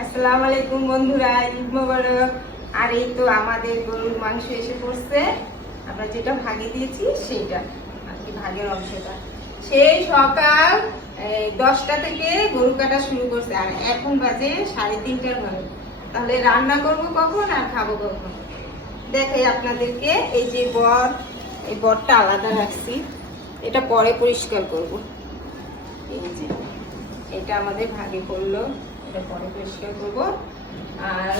আসসালামু আলাইকুম বন্ধুরা, ঈদ মোবারক। আর এই তো আমাদের গরুর মাংস এসে পড়ছে। আমরা যেটা ভাগে দিয়েছি সেইটা আর কি, ভাগের অংশটা। সেই সকাল 10টা থেকে গরু কাটা শুরু করছে, আর এখন বাজে 3:30টার ঘরে। তাহলে রান্না করব কখন আর খাবো কখন দেখাই আপনাদেরকে। এই যে বট, এই বটটা আলাদা রাখছি, এটা পরে পরিষ্কার করব। এই যে এটা আমাদের ভাগে পড়লো, এটা পরে পরিষ্কার করব। আর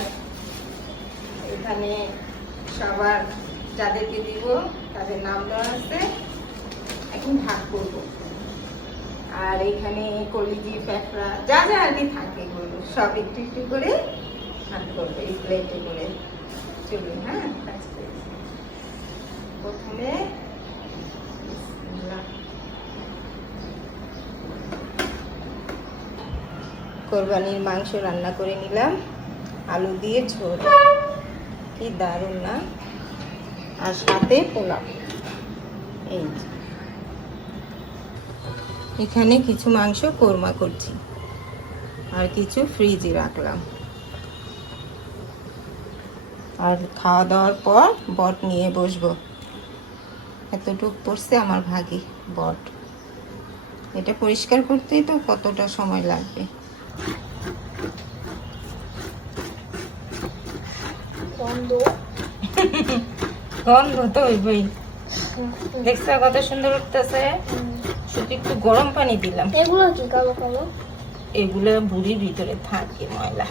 এখানে সবার যাদেরকে দিব তাদের নাম দেওয়া আছে, এখন ভাগ করব। আর এখানে কলিজি প্যাকড়া যা যা আর কি থাকে বলবো, সব একটু একটু করে ভাগ করবো এই প্লেটে করে। চলুন, হ্যাঁ। প্রথমে কোরবানির মাংস রান্না করে নিলাম, আলু দিয়ে ঝোল, কি দারুণ না? আর সাথে পোলাও। এই এখানে কিছু মাংস কোরমা করছি, আর কিছু ফ্রিজে রাখলাম। আর খাওয়া দাওয়ার পর বট নিয়ে বসবো। এতটুক পড়ছে আমার ভাগে বট, এটা পরিষ্কার করতেই তো কতটা সময় লাগবে। গন্ধ তো হইবই। দেখছো কত সুন্দর উঠতেছে। শুধু একটু গরম পানি দিলাম। এগুলো কি কালো কালো? এগুলো বুড়ির ভিতরে থাকে ময়লা।